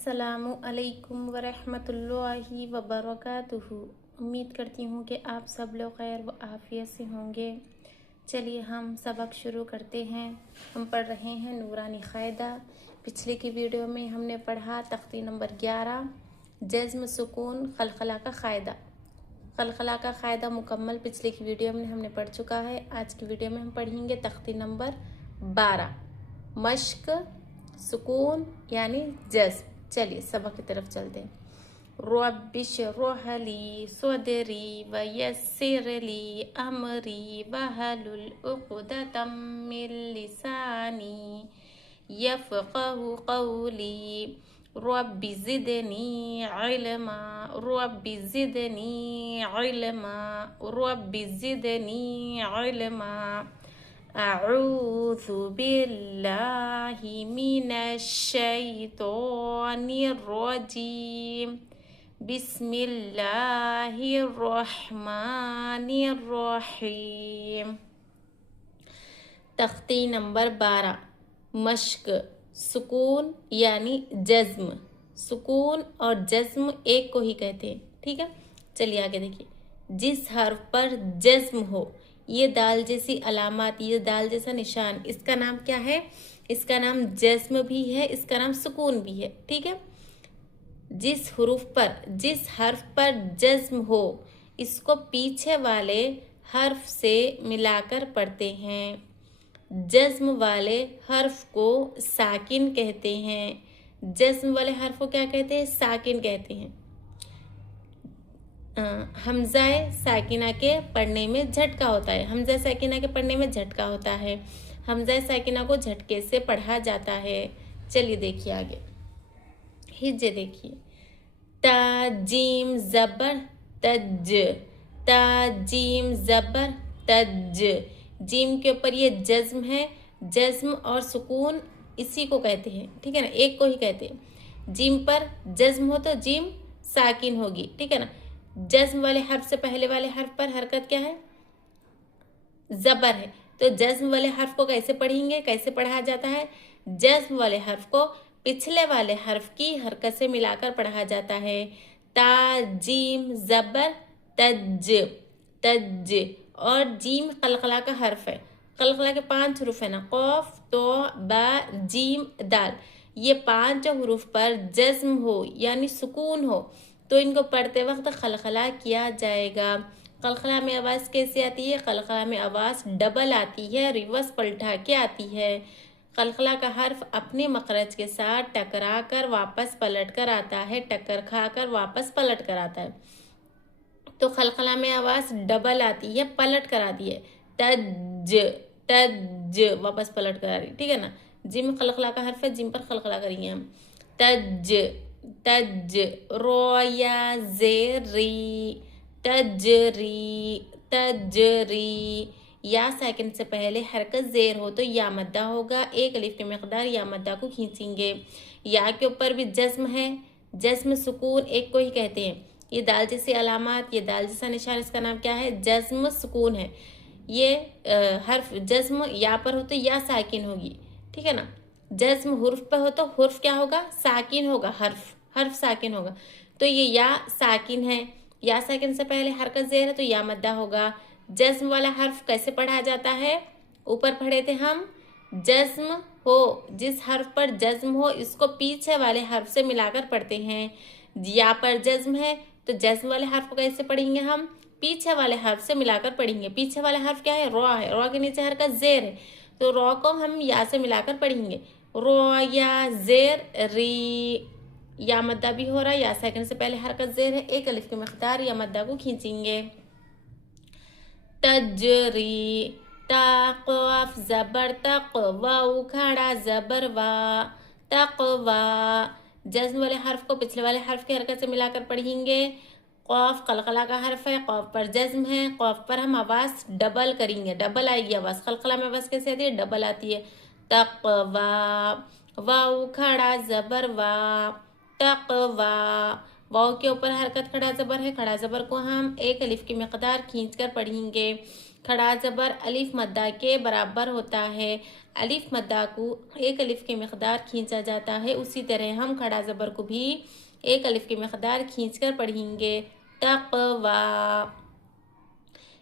अस्सलामु अलैकुम वरहमतुल्लाहि वबरकातुहू। उम्मीद करती हूँ कि आप सब लोग खैर व आफियत से होंगे। चलिए हम सबक शुरू करते हैं। हम पढ़ रहे हैं नूरानी क़ायदा। पिछले की वीडियो में हमने पढ़ा तख्ती नंबर 11 जज़्म सुकून खलखला का क़ायदा। खलखला का क़ायदा मुकम्मल पिछले की वीडियो में हमने पढ़ चुका है। आज की वीडियो में हम पढ़ेंगे तख्ती नंबर 12 मश्क सुकून यानी जज़्म। चलिए सबक की तरफ चलते हैं। रब्बिश्रह ली सदरी वयस्सिर ली अमरी वहलुल उक़दतम मिन लिसानी यफ़क़हू क़ौली रब्बि ज़िदनी इल्मा रब्बि ज़िदनी इल्मा रब्बि ज़िदनी इल्मा अऊज़ु बिल्लाहि मिनश शैतानिर रजीम बिस्मिल्लाहिर रहमानिर रहीम। तख्ती नंबर 12 मश्क सुकून यानी जज़्म। सुकून और जज़्म एक को ही कहते हैं, ठीक है। चलिए आगे देखिए। जिस हर्फ पर जज़्म हो, ये दाल जैसी अलामत, ये दाल जैसा निशान, इसका नाम क्या है? इसका नाम जज़्म भी है, इसका नाम सुकून भी है, ठीक है। जिस हर्फ पर जज़्म हो, इसको पीछे वाले हर्फ से मिलाकर पढ़ते हैं। जज़्म वाले हर्फ को साकिन कहते हैं। जज़्म वाले हर्फ को क्या कहते हैं? साकिन कहते हैं। हमज़ाए साकिना के पढ़ने में झटका होता है। हमज़ा साकिना के पढ़ने में झटका होता है। हमज़ा साकिना को झटके से पढ़ा जाता है। चलिए देखिए आगे। हिज्जे देखिए। ता जीम ज़बर तज, ता जीम ज़बर तज। जीम के ऊपर ये जज़्म है। जज़्म और सुकून इसी को कहते हैं, ठीक है ना, एक को ही कहते हैं। जीम पर जज़्म हो तो जीम साकिन होगी, ठीक है ना। जज़्म वाले हर्फ से पहले वाले हर्फ पर हरकत क्या है? ज़बर है। तो जज़्म वाले हर्फ को कैसे पढ़ेंगे, कैसे पढ़ा जाता है? जज़्म वाले हर्फ को पिछले वाले हर्फ की हरकत से मिलाकर पढ़ा जाता है। ता जीम ज़बर तज, तज। और जीम कलकला का हर्फ है। कलकला के 5 हरूफ है ना, क़ाफ तो बा जीम दाल। ये 5 हरूफ पर जज़्म हो यानी सुकून हो तो इनको पढ़ते वक्त खलखला किया जाएगा। खलखला में आवाज़ कैसे आती है? खलखला में आवाज़ डबल आती है, रिवर्स पलटा के आती है। खलखला का हर्फ अपने मखरज के साथ टकरा कर वापस पलट कर आता है, टक्कर खा कर वापस पलट कर आता है। तो खलखला में आवाज़ डबल आती है, पलट कर आती है। तज तज वापस पलट कर आ रही, ठीक है ना। जिम खलखला का हर्फ है, जिम पर खलखला करेंगे हम। तज तज रोया ज़ेरी तजरी तजरी। या सेकंड से पहले हरकत ज़ेर हो तो या मद्दा होगा। एक अलिफ के मकदार या मद्दा को खींचेंगे। या के ऊपर भी जज़्म है। जज़्म सुकून एक को ही कहते हैं। ये दाल जैसी अलामत, ये दाल जैसा निशान, इसका नाम क्या है? जज़्म सुकून है। ये हर्फ जज़्म या पर हो तो या साकिन होगी, ठीक है ना। जज़्म हुर्फ पर हो तो हुर्फ क्या होगा? साकिन होगा। हर्फ साकिन होगा। तो ये या साकिन है। या साकिन से पहले हरकत ज़ेर है तो या मद्दा होगा। जज़्म वाला हर्फ कैसे पढ़ा जाता है? ऊपर पढ़े थे हम। जज़्म हो, जिस हर्फ पर जज़्म हो इसको पीछे वाले हर्फ से मिलाकर पढ़ते हैं। या पर जज़्म है तो जज़्म वाले हर्फ को कैसे पढ़ेंगे हम? पीछे वाले हर्फ से मिलाकर पढ़ेंगे। पीछे वाला हर्फ क्या है? रॉ है। रॉ के नीचे हरकत ज़ेर है तो रॉ को हम या से मिलाकर पढ़ेंगे। रॉ या ज़ेर री। या मद्दा भी हो रहा है। या सेकंड से पहले हरकत ज़ेर है। एक अलिफ के मकदार या मद्दा को खींचेंगे। तजरी ता क़ाफ ज़बर तक वाउ खड़ा ज़बर वा तक़वा। जज़्म वाले हर्फ को पिछले वाले हर्फ की हरकत से मिलाकर पढ़ेंगे। क़ाफ कलकला का हर्फ है, क़ाफ पर जज़्म है। क़ाफ पर हम आवाज़ डबल करेंगे, डबल आएगी आवाज़। कलकला में आवाज़ कैसे आती है? डबल आती है। तक़वा वाउ खड़ा ज़बर वा तक़वा। वाव के ऊपर हरकत खड़ा ज़बर है। खड़ा ज़बर को हम एक अलिफ की मकदार खींच कर पढ़ेंगे। खड़ा ज़बर अलिफ मद्दा के बराबर होता है। अलिफ मद्दा को एक अलिफ की मिक़दार खींचा जाता है, उसी तरह हम खड़ा ज़बर को भी एक अलिफ की मिक़दार खींचकर पढ़ेंगे। तक़वा,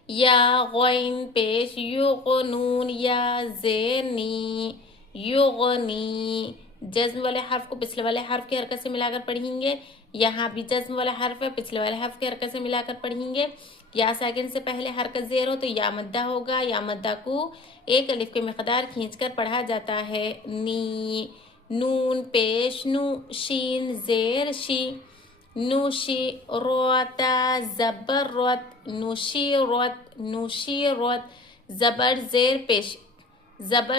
या गौन पेश युगनून, या ज़ेनी युगनी। जज्म वाले हर्फ को पिछले वाले हर्फ की हरकत से मिलाकर पढ़ेंगे। यहाँ भी जज्म वाला हर्फ है, पिछले वाले हर्फ की हरकत से मिलाकर पढ़ेंगे। या साकिन से पहले हरकत ज़ेर हो तो या मद्दा होगा। या मद्दा को एक अलिफ के मिक़दार खींचकर पढ़ा जाता है। नी, नून पेश नु, शीन ज़ेर शी, नुशी रोता ज़बर रोत, नुशी रोत, नुशी रोत। ज़बर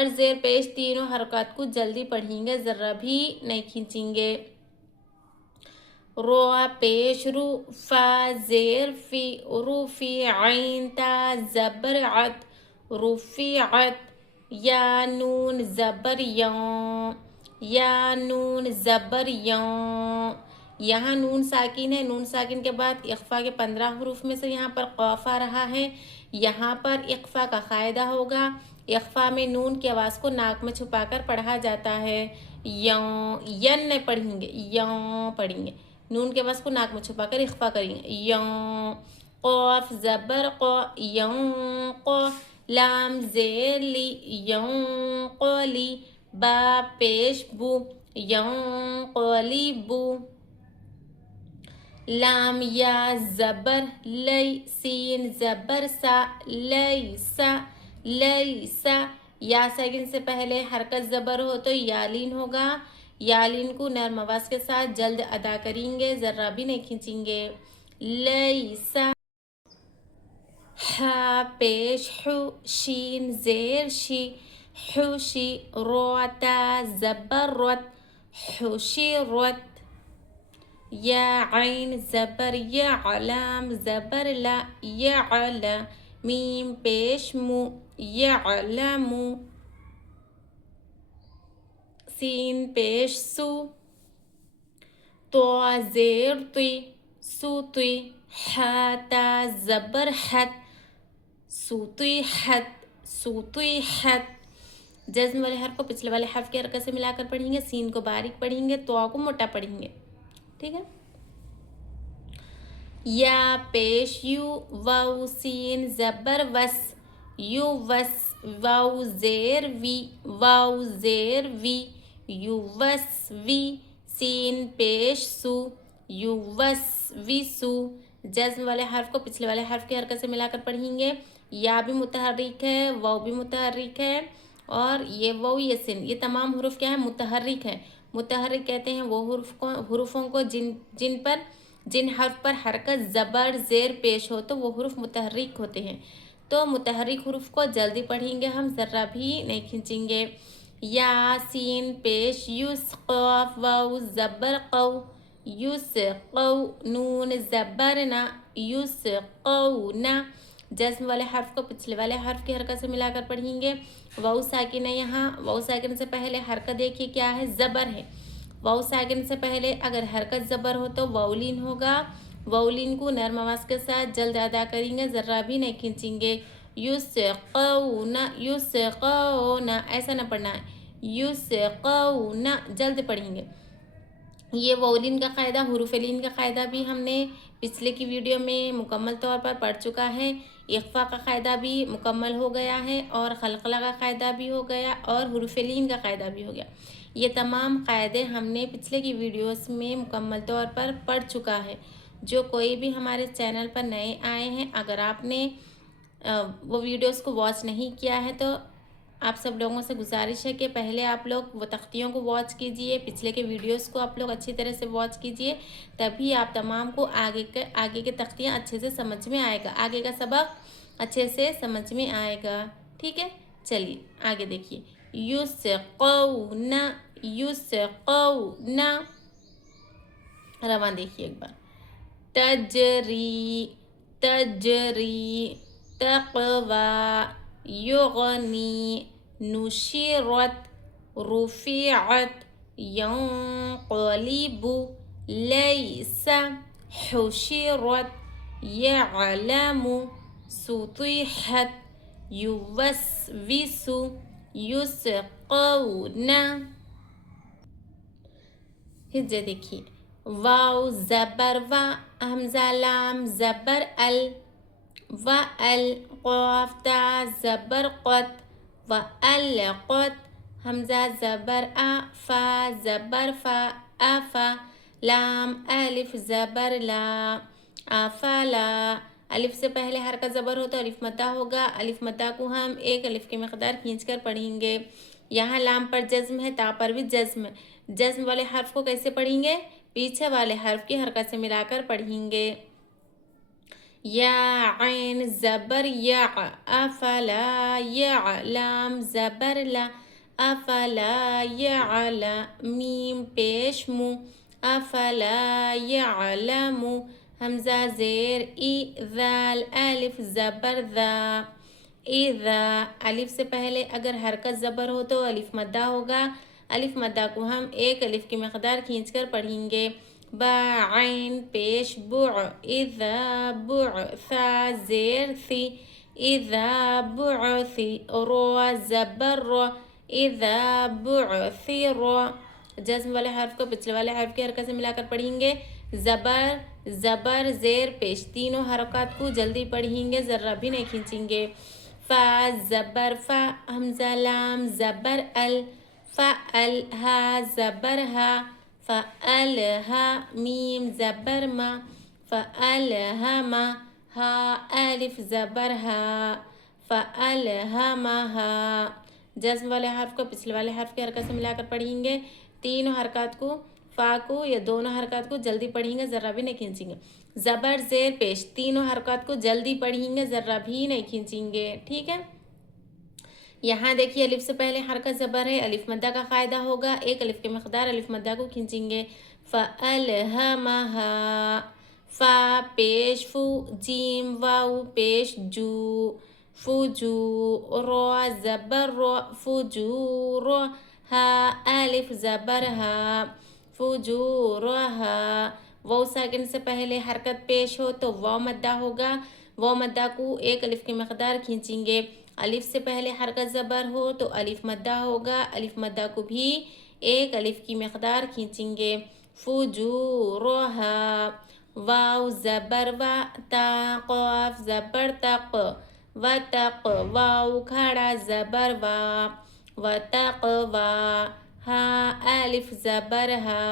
ज़ेर पेश तीनों हरकत को जल्दी पढ़ेंगे, ज़रा भी नहीं खींचेंगे। रो पेश रू, फा ज़ेर फी, रूफी आइन ता ज़बर अत, रूफी अत। या नून ज़बर यों, या नून ज़बर यों। यहाँ नून साकिन है, नून साकिन के बाद इख्फा के 15 हरूफ में से यहाँ पर क़ाफ आ रहा है। यहाँ पर इख्फा का क़ायदा होगा। इख्फा में नून की आवाज़ को नाक में छुपाकर पढ़ा जाता है। यों, यन नहीं पढ़ेंगे, यों पढ़ेंगे। नून की आवाज़ को नाक में छुपाकर इख्फा करेंगे। यों, क़ाफ ज़बर क़, यों क़। लाम ज़ेर ली, यों क़ली। बा पेश बू, यों क़ली बू। लाम या ज़बर लई, सीन ज़बर सा, लई सा, लई सा। या साकिन से पहले हरकत ज़बर हो तो यालीन होगा। यालीन को नर्म आवाज़ के साथ जल्द अदा करेंगे, ज़रा भी नहीं खींचेंगे। लई सा। हा पेश हु, शीन ज़ेर शी, हुशी। रोता ज़बर रोत, हुशी रोत। या आइन ज़बर या, अलाम ज़बर ला, या अला। मीम पेश मु, या अलमु। सीन पेश सु, तो ज़ेर तुई, सुतुई। हाता ज़बर हत, सुतुई हत, सुतुई हत। जज्म वाले हर्फ को पिछले वाले हर्फ की हरकत से मिलाकर पढ़ेंगे। सीन को बारीक पढ़ेंगे, तो को मोटा पढ़ेंगे। ठीक है। या पेश यू, वाउ सीन ज़बर वस, यू वस। वाउ ज़ेर वी, वाउ ज़ेर वी, यू वस वी। सीन पेश सु, यू वस वी सु। जज्म वाले हर्फ को पिछले वाले हर्फ की हरकत से मिलाकर पढ़ेंगे। या भी मुतहर्रिक है, वाउ भी मुतहर्रिक है, और ये वाउ ये सिन, ये तमाम हुरूफ क्या है, मुतहर्रिक है। मुतहर्रिक कहते हैं वो हुरूफों को जिन हर्फ पर हरकत ज़बर ज़ेर पेश हो तो वो हुरूफ मुतहर्रिक होते हैं। तो मुतहर्रिक हुरूफ को जल्दी पढ़ेंगे हम, ज़रा भी नहीं खींचेंगे। या सीन पेश युस, क़ाफ वाउ ज़बर क़ौ, युस क़ौ। नून ज़बर ना, युस क़ौ ना। जज्म वाले हर्फ को पिछले वाले हर्फ की हरकत से मिलाकर पढ़ेंगे। वाउ साकिन है यहाँ, वाउ साकिन से पहले हरकत देखिए क्या है, ज़बर है। वाउ साकिन से पहले अगर हरकत ज़बर हो तो वाउलीन होगा। वाउलीन को नर्म आवाज़ के साथ जल्द अदा करेंगे, ज़रा भी नहीं खींचेंगे। युस्क़ौना, युस्क़ौना, ऐसा ना पढ़ना है, युस्क़ौना, जल्द पढ़ेंगे। ये वाउलीन का क़ायदा, हुरूफ़-ए-लीन का क़ायदा भी हमने पिछले की वीडियो में मुकम्मल तौर पर पढ़ चुका है। इख्फ़ा का क़ायदा भी मुकम्मल हो गया है, और ख़लक़ला का क़ायदा भी हो गया, और हुरूफ़-ए-लीन का क़ायदा भी हो गया। ये तमाम क़ायदे हमने पिछले की वीडियोस में मुकम्मल तौर पर पढ़ चुका है। जो कोई भी हमारे चैनल पर नए आए हैं, अगर आपने वो वीडियोस को वॉच नहीं किया है तो आप सब लोगों से गुजारिश है कि पहले आप लोग वो तख्तियों को वॉच कीजिए, पिछले के वीडियोस को आप लोग अच्छी तरह से वॉच कीजिए, तभी आप तमाम को आगे के तख्तियाँ अच्छे से समझ में आएगा, आगे का सबक अच्छे से समझ में आएगा। ठीक है, चलिए आगे देखिए। युस्क़ौना, युस्क़ौना। रवान देखिए एक बार। तजरी, तजरी। तक़वा, युग़नी। नुशिरत, रुफ़िअत। यंक़लिबु, लैसा। हुशिरत, यअलमु, सुतिहत। युवस्विसु युस्क़ौन। हिज्जे देखिए, वाव ज़बर वा, हमज़ा लाम ज़बर अल, व अल, क़ाफ़ ता ज़बर क़त, व अल क़त, हमज़ा ज़बर आ, फ़ा ज़बर फ़ा, आफ़ा, लाम अलिफ ज़बर ला, आफ़ाला। अलिफ से पहले हरकत ज़बर हो तो अलिफ मद्दा होगा। अलिफ मद्दा को हम एक अलिफ की मकदार खींचकर पढ़ेंगे। यहाँ लाम पर जज्म है, ता पर भी जज्म है। जज्म वाले हर्फ को कैसे पढ़ेंगे? पीछे वाले हर्फ की हरकत से मिलाकर पढ़ेंगे। या ऐन ज़बर या, अफ़ला या, लाम ज़बर ला, अफ़ला यअला, मीम पेश मु, अफ़ला यअलमु, हमज़ा ज़ेर ई, ज़ाल अलिफ ज़बर ज़ा, इज़ा। अलिफ से पहले अगर हरकत ज़बर हो तो अलिफ मद्दा होगा। अलिफ मद्दा को हम एक अलिफ की मकदार खींचकर पढ़ेंगे। बाइन पेश बुअ, इज़ा बुअ, सा ज़ेर सी, इज़ा बुअसी, रो ज़बर रो, इज़ा बुअसी रो। जज्म वाले हर्फ को पिछले वाले हर्फ की हरकत से मिलाकर पढ़ेंगे। ज़बर ज़बर ज़ेर पेश, तीनों हरकत को जल्दी पढ़ेंगे, ज़र्रा भी नहीं खींचेंगे। फ़ा ज़बर फ़ा, हमज़ा लाम ज़बर अल, फ़अल, हा ज़बर हा, फ़अल हा, मीम ज़बर मा, फ़अल हा मा, हा अलिफ ज़बर हा, फ़अल हा मा हा। जज्म वाले हर्फ को पिछले वाले हर्फ की हरकत से मिलाकर पढ़ेंगे। तीनों हरकत को, फ़ा को या दोनों हरकत को जल्दी पढ़ेंगे, ज़र्रा भी नहीं खींचेंगे। ज़बर ज़ेर पेश, तीनों हरकत को जल्दी पढ़ेंगे, ज़र्रा भी नहीं खींचेंगे। ठीक है, यहाँ देखिए अलिफ से पहले हरकत ज़बर है, अलिफ मद्दा का फ़ायदा होगा। एक अलिफ के मकदार अलिफ मद्दा को खींचेंगे। फ़अलहमहा, फ़ा पेश फू, जीम वाऊ पेश जू, फुजू, रो ज़बर रो, फुजूरो, हा अलिफ ज़बर हा, फुजूरोहा। वाऊ साकिन से पहले हरकत पेश हो तो वाऊ मद्दा होगा। वाऊ मद्दा को एक अलिफ की मकदार खींचेंगे। अलिफ से पहले हरकत ज़बर हो तो अलिफ मद्दा होगा। अलिफ मद्दा को भी एक अलिफ की मकदार खींचेंगे। फुजूरोहा, वाव ज़बर वा, ता क़ाफ़ ज़बर तक, व तक, वाव खड़ा ज़बर वा, व तक वा, हा अलिफ ज़बर हा,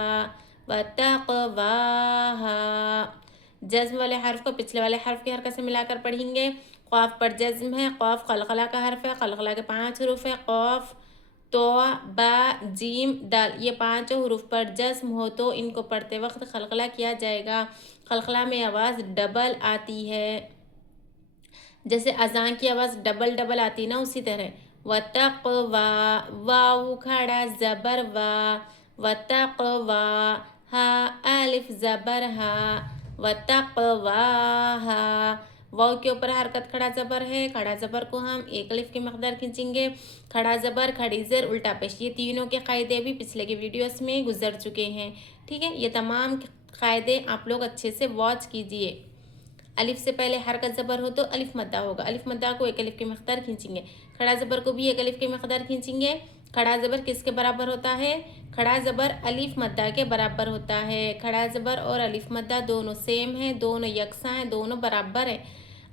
व तक वा हा। जज्म वाले हर्फ को पिछले वाले हर्फ की हरकत से मिलाकर पढ़ेंगे। क़ाफ़ पर जज्म है, क़ाफ़ क़लक़ला का हर्फ है, क़लक़ला के 5 हरूफ है। क़ाफ़, तो, बा, जीम, दाल, ये 5 हरूफ पर जज्म हो तो इनको पढ़ते वक्त क़लक़ला किया जाएगा। क़लक़ला में आवाज़ डबल आती है, जैसे अज़ान की आवाज़ डबल डबल आती है ना, उसी तरह। वतक़वा, वाव खड़ा ज़बर वा, वतक़वा, हा अलिफ ज़बर हा, वतक़वाहा। वाव के ऊपर हरकत खड़ा ज़बर है, खड़ा ज़बर को हम एक अलिफ की मकदार खींचेंगे। खड़ा ज़बर, खड़ी ज़ेर, उल्टा पेश, ये तीनों के क़ायदे भी पिछले के वीडियोस में गुजर चुके हैं। ठीक है, ये तमाम क़ायदे आप लोग अच्छे से वॉच कीजिए। अलिफ से पहले हरकत ज़बर हो तो अलिफ मद्दा होगा। अलिफ मद्दा को एक अलिफ की मकदार खींचेंगे। खड़ा ज़बर को भी एक अलिफ की मकदार खींचेंगे। खड़ा ज़बर किसके बराबर होता है? खड़ा ज़बर अलिफ मद्दा के बराबर होता है। खड़ा ज़बर और अलिफ मद्दा दोनों सेम है, दोनों यकसा हैं, दोनों बराबर है।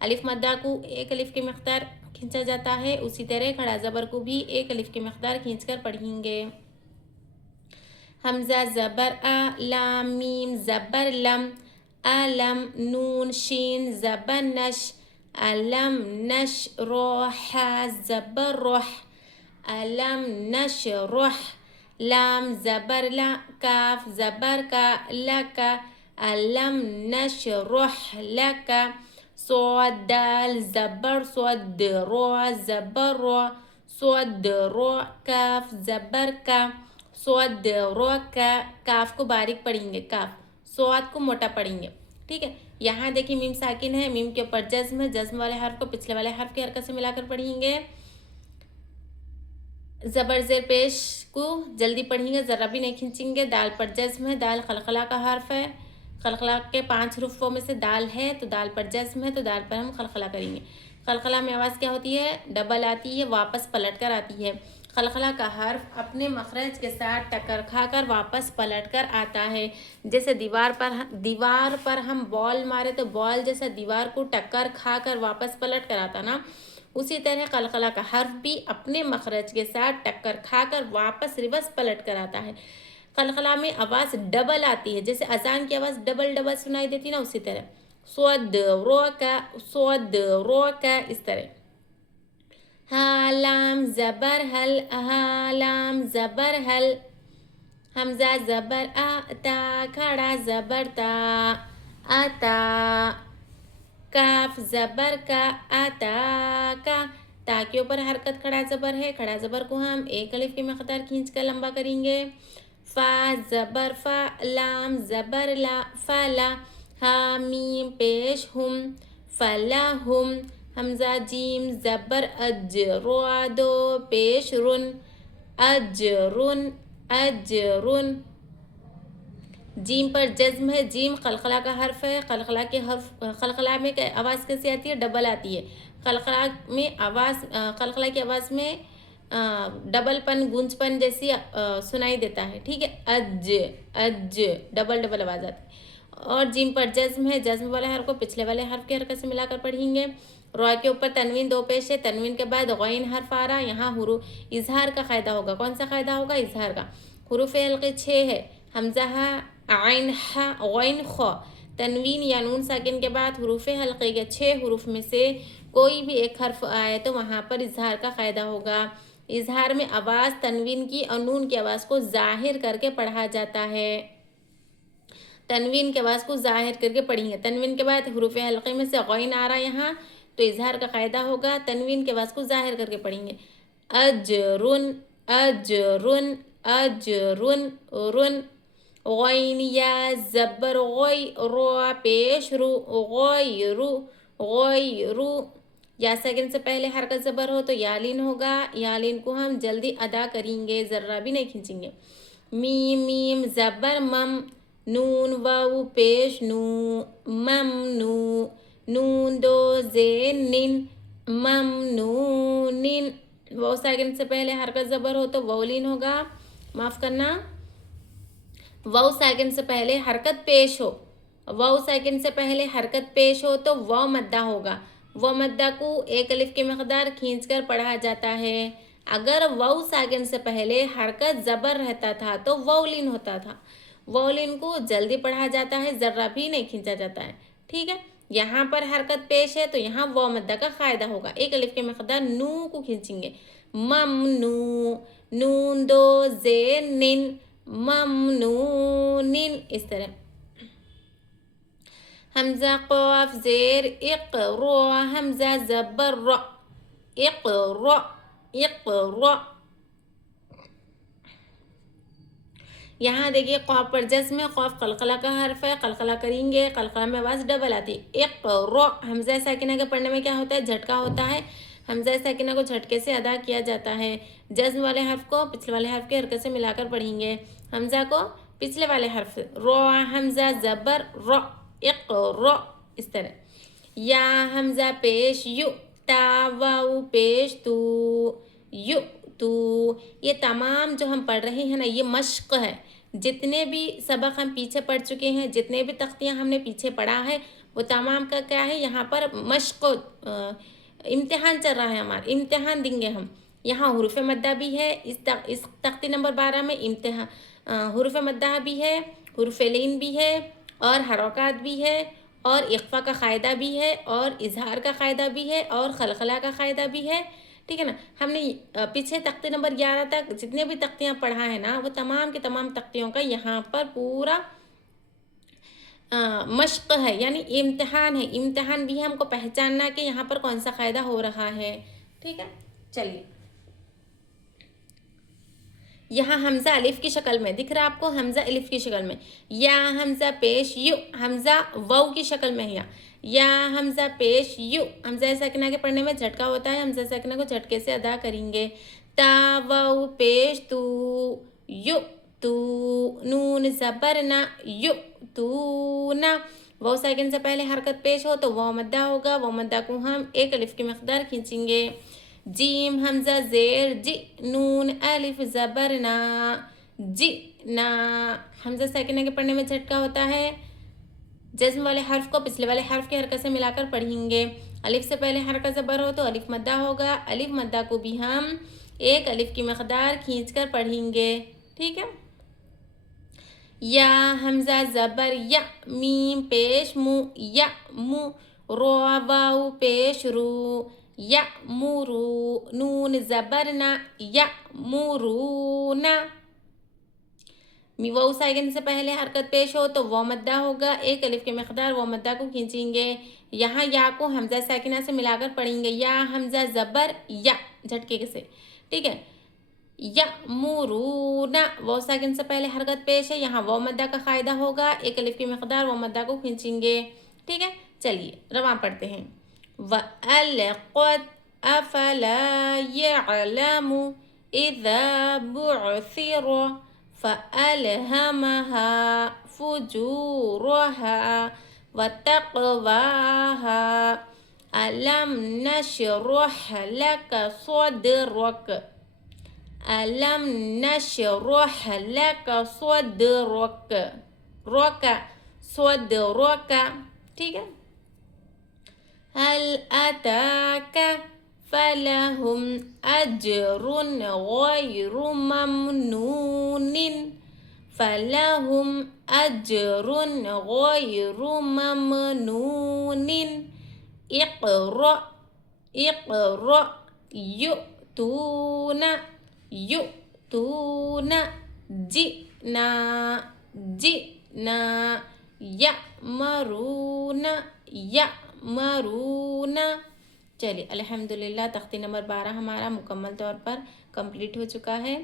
अलिफ मद्दा को एक अलिफ की मकदार खींचा जाता है, उसी तरह खड़ा ज़बर को भी एक अलिफ की मकदार खींचकर पढ़ेंगे। हमज़ा ज़बर आ, लाम मीम ज़बर लम, अलम, नून शीन ज़बर नश, अलम नश, रो हा ज़बर रोह, अलम नश रोह। लाम ज़बर ला, काफ ज़बर का, लका, अलम नश रोह लका। सोद दाल ज़बर सोद, रो ज़बर रो, सोद रो, काफ ज़बर का, सोद रो का। काफ को बारीक पढ़ेंगे, काफ। स्वाद को मोटा पढ़ेंगे। ठीक है, यहाँ देखिए मीम साकिन है, मीम के ऊपर जज्म है। जज्म वाले हर्फ को पिछले वाले हर्फ की हरकत से मिलाकर पढ़ेंगे। ज़बर ज़ेर पेश को जल्दी पढ़ेंगे, ज़रा भी नहीं खींचेंगे। दाल पर जज्म है, दाल क़लक़ला का हर्फ है। क़लक़ला के 5 हरूफों में से दाल है, तो दाल पर जज्म है, तो दाल पर हम क़लक़ला करेंगे। قلقلہ میں آواز کیا ہوتی ہے؟ ڈبل آتی ہے، واپس پلٹ کر آتی ہے۔ قلقلہ کا حرف اپنے مخرج کے ساتھ ٹکر کھا کر واپس پلٹ کر آتا ہے۔ جیسے دیوار پر ہم بال مارے تو بال جیسا دیوار کو ٹکر کھا کر واپس پلٹ کر آتا نا، اسی طرح قلقلہ کا حرف بھی اپنے مخرج کے ساتھ ٹکر کھا کر واپس ریورس پلٹ کر آتا ہے۔ قلقلہ میں آواز ڈبل آتی ہے، جیسے اذان کی آواز ڈبل ڈبل سنائی دیتی نا، اسی طرح صد رو کا اس طرح۔ ہا لام زبر حل، ہا لام زبر حل، حمزہ زبر آ، تا کھڑا زبر تا، آتا، کاف زبر کا، آتا کا، تا کے اوپر حرکت کھڑا زبر ہے، کھڑا زبر کو ہم ایک الف کی مقدار کھینچ کر لمبا کریں گے۔ فا زبر فا، لام زبر لا، فلا، ہا میم پیش ہم، فلاہم، حمزہ جیم زبر اج، رو دو پیش رن، اجرن، اجرن۔ جیم پر جزم ہے، جیم قلقلہ کا حرف ہے۔ قلقلہ میں آواز کیسی آتی ہے؟ ڈبل آتی ہے۔ قلقلہ کی آواز میں ڈبل پن، گونج پن جیسی سنائی دیتا ہے، ٹھیک ہے، اج، اج، ڈبل ڈبل آواز آتی ہے۔ اور جیم پر جزم ہے، جزم والے حرف کو پچھلے والے حرف کی حرکت سے ملا کر پڑھیں گے۔ رو کے اوپر تنوین دو پیش ہے، تنوین کے بعد غین حرف آ رہا، یہاں حروف اظہار کا قاعدہ ہوگا۔ کون سا قاعدہ ہوگا؟ اظہار کا۔ حروف حلقے 6 ہے، حمزہ ہا، عین ہا، غین خا۔ تنوین یا نون ساکن کے بعد حروف حلقے کے 6 حروف میں سے کوئی بھی ایک حرف آئے تو وہاں پر اظہار کا قاعدہ ہوگا۔ اظہار میں آواز تنوین کی اور نون کی آواز کو ظاہر کر کے پڑھا جاتا ہے۔ تنوین کی آواز کو ظاہر کر کے پڑھیں گے۔ تنوین کے بعد حروف حلقے میں سے غین آ رہا یہاں تو اظہار کا قاعدہ ہوگا، تنوین کی آواز کو ظاہر کر کے پڑھیں گے۔ اجرن، اجرن، اجرن، رن۔ غین یا زبر غوی، رو پیش رو، غویرو، غویرو۔ یا سیکنڈ سے پہلے حرکت زبر ہو تو یالین ہوگا، یالین کو ہم جلدی ادا کریں گے، ذرہ بھی نہیں کھینچیں گے۔ میم میم زبر مم، نون واو پیش نو، ممنو، نون دو زین نن، ممنونن۔ واو سیکنڈ سے پہلے حرکت زبر ہو تو وولین ہوگا، معاف کرنا، واو سیکنڈ سے پہلے حرکت پیش ہو، واو سیکنڈ سے پہلے حرکت پیش ہو تو واو مدہ ہوگا۔ واو مدہ کو ایک الف کی مقدار کھینچ کر پڑھا جاتا ہے۔ اگر واو سیکنڈ سے پہلے حرکت زبر رہتا تھا تو وولین ہوتا تھا، وولین کو جلدی پڑھا جاتا ہے، ذرہ بھی نہیں کھینچا جاتا ہے، ٹھیک ہے۔ یہاں پر حرکت پیش ہے تو یہاں واو مدہ کا قاعدہ ہوگا، ایک الف کی مقدار نو کو کھینچیں گے، ممنو، نون دو زین نن، ممنونن، اس طرح۔ حمزہ قاف زیر اقرا، حمزہ زبر را، اقرا، اقرا۔ یہاں دیکھیے قاف پر جزم ہے، قاف قلقلہ کا حرف ہے، قلقلہ کریں گے، قلقلہ میں آواز ڈبل آتی ہے۔ اقرا، حمزہ ساکنہ کے پڑھنے میں کیا ہوتا ہے؟ جھٹکا ہوتا ہے، حمزہ ساکنہ کو جھٹکے سے ادا کیا جاتا ہے۔ جزم والے حرف کو پچھلے والے حرف کی حرکت سے ملا کر پڑھیں گے، حمزہ کو پچھلے والے حرف را، حمزہ زبر را، اقرا، اس طرح۔ یا حمزہ پیش یو، تا واو پیش تو، یو تو۔ یہ تمام جو ہم پڑھ رہے ہیں نا، یہ مشق ہے، جتنے بھی سبق ہم پیچھے پڑھ چکے ہیں، جتنے بھی تختیاں ہم نے پیچھے پڑھا ہے، وہ تمام کا کیا ہے؟ یہاں پر مشق، امتحان چل رہا ہے ہمارا، امتحان دیں گے ہم۔ یہاں حروف مدہ بھی ہے، اس تختی نمبر 12 میں حروف مدہ بھی ہے، حروف لین بھی ہے، اور حرکات بھی ہے، اور اخفا کا قاعدہ بھی ہے، اور اظہار کا قاعدہ بھی ہے، اور قلقلہ کا قاعدہ بھی ہے، ٹھیک ہے نا۔ ہم نے پیچھے تختی نمبر 11 تک جتنے بھی تختیاں پڑھا ہے نا، وہ تمام کے تمام تختیوں کا یہاں پر پورا مشق ہے، یعنی امتحان ہے، امتحان بھی ہے ہم کو پہچاننا کہ یہاں پر کون سا قاعدہ ہو رہا ہے، ٹھیک ہے۔ چلیے، یہاں حمزہ الف کی شکل میں دکھ رہا ہے آپ کو، حمزہ الف کی شکل میں، یا حمزہ پیش یو، حمزہ واو کی شکل میں ہے، یا حمزہ پیش یو، حمزہ ساکنہ کے پڑھنے میں جھٹکا ہوتا ہے، حمزہ ساکنہ کو جھٹکے سے ادا کریں گے۔ تا واو پیش تو، یو تو، نون زبر نا، یو تو نا، वाव साकिन से पहले हरकत पेश हो तो वाव मद्दा होगा, वाव मद्दा को हम एक अलिफ की मकदार खींचेंगे। जीम हमजा जेर जी, नून अलिफ ज़बर ना, जी ना। हमजा साकिना के पढ़ने में झटका होता है, जज्म वाले हर्फ को पिछले वाले हर्फ की हरकत से मिलाकर पढ़ेंगे। अलिफ से पहले हरकत ज़बर हो तो अलिफ मद्दा होगा, अलिफ मद्दा को भी हम एक अलिफ की मकदार खींचकर पढ़ेंगे। ठीक है। या हमजा ज़बर या, मीम पेश मु, या मु, रो वाव पेश रू, या मुरू, नून ज़बर ना, या मुरूना। वाव साकिन से पहले हरकत पेश हो तो वाव मद्दा होगा, एक अलिफ के मकदार वाव मद्दा को खींचेंगे। यहाँ या को हमजा साकिना से मिलाकर पढ़ेंगे, या हमजा ज़बर या, झटके से। ठीक है। या मुरूना, वाव साकिन से पहले हरकत पेश है, यहाँ वाव मद्दा का कायदा होगा, एक अलिफ की मकदार वाव मद्दा को खींचेंगे। ठीक है। चलिए रवा पढ़ते हैं। वअलक़त अफ़ला यअलमु इज़ा बुअसिर फ़अल्हमहा फ़ुजूरहा वतक़वाहा अलम नशरह लक सदरक, अलम नशरह लक सदरक, रक सदरक। ठीक है। हल अताक फलहुम अजरुन गैरु ममनूनिन, फलहुम अजरुन गैरु ममनूनिन। इक़रा इक़रा युतूना युतूना, जिना जिना, यअमरूना यअमरूना। चलिए अल्हम्दुलिल्लाह तख्ती नंबर 12 हमारा मुकम्मल तौर पर कंप्लीट हो चुका है।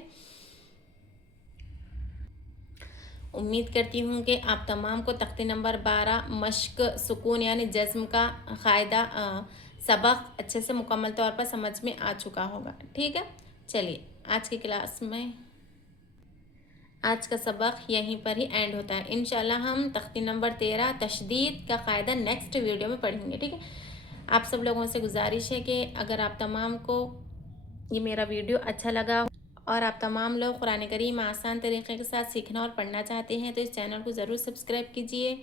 उम्मीद करती हूँ कि आप तमाम को तख्ती नंबर 12 मश्क सुकून यानी जज्म का कायदा सबक अच्छे से मुकम्मल तौर पर समझ में आ चुका होगा। ठीक है। चलिए आज की क्लास में आज का सबक यहीं पर ही एंड होता है। इंशाल्लाह हम तख्ती नंबर 13 तशदीद का कायदा नेक्स्ट वीडियो में पढ़ेंगे। ठीक है। आप सब लोगों से गुजारिश है कि अगर आप तमाम को ये मेरा वीडियो अच्छा लगा और आप तमाम लोग कुरान करीम आसान तरीके के साथ सीखना और पढ़ना चाहते हैं तो इस चैनल को ज़रूर सब्सक्राइब कीजिए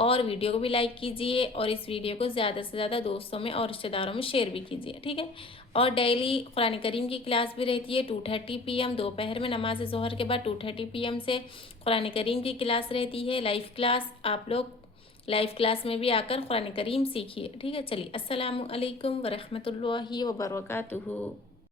और वीडियो को भी लाइक कीजिए और इस वीडियो को ज़्यादा से ज़्यादा दोस्तों में और रिश्तेदारों में शेयर भी कीजिए। ठीक है। और डेली कुरान करीम की क्लास भी रहती है 2:30 PM, दोपहर में नमाज ज़ोहर के बाद 2:30 PM से कुरान करीम की क्लास रहती है, लाइव क्लास। आप लोग लाइव क्लास में भी आकर कुरान करीम सीखिए। ठीक है। चलिए अस्सलामु अलैकुम व रहमतुल्लाहि व बरकातुहू।